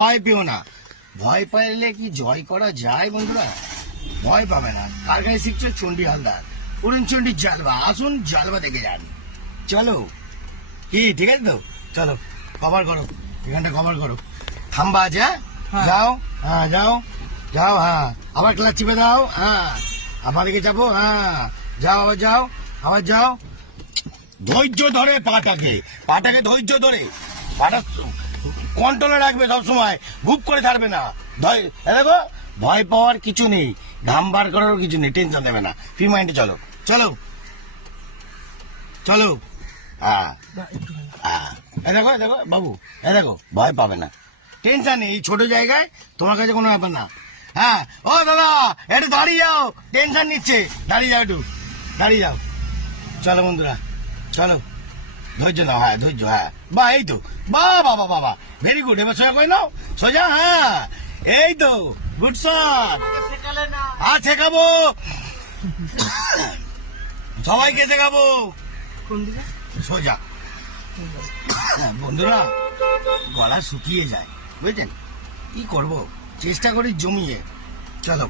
ভয় পেও না। ভয় পাইলে কি জয় করা যায় বন্ধুরা? ভয় পাবে না। কার গায়ে শিখছো? চণ্ডী হালদার, অরুণ চণ্ডীর জালবা। আসুন জালবা দেখে যান। চলো, কি ঠিক আছে তো? চলো কভার করো, এখানটা কভার করো। থাম্বা আছে, হ্যাঁ? যাও, হ্যাঁ যাও যাও, হ্যাঁ আবার ক্লাচ চিপে দাও, হ্যাঁ আবার দিকে যাবো, হ্যাঁ যাও আবার যাও, আবার যাও। ধৈর্য ধরে পাটাকে ধৈর্য ধরে পাটা কন্ট্রোলে রাখবে সবসময়, গুপ করে ছাড়বে না। দেখো, ভয় পাওয়ার কিছু নেই, ঘাম বার করারও কিছু নেই, টেনশন দেবে না। ফ্রি মাইন্ডে চলো চলো চলো। হ্যাঁ হ্যাঁ, দেখো দেখো বাবু, দেখো ভয় পাবে না, টেনশন নেই। এই ছোট জায়গায় তোমার কাছে কোনো ব্যাপার না। হ্যাঁ ও দাদা, একটু দাঁড়িয়ে যাও, টেনশন নিচ্ছে, দাঁড়িয়ে যাও, একটু দাঁড়িয়ে যাও। চলো বন্ধুরা চলো, ধৈর্য নাও, হ্যাঁ ধৈর্য, হ্যাঁ বা এই তো, বা বাবা বাবা, ভেরি গুড। এবার সোজা করে নাও, সোজা, হ্যাঁ এই তো, গুড শট। আর শেখাবো, সবাইকে শেখাবো সোজা। বন্ধুরা গলা শুকিয়ে যায়, বুঝছেন, কি করব, চেষ্টা করি জমিয়ে। চলো।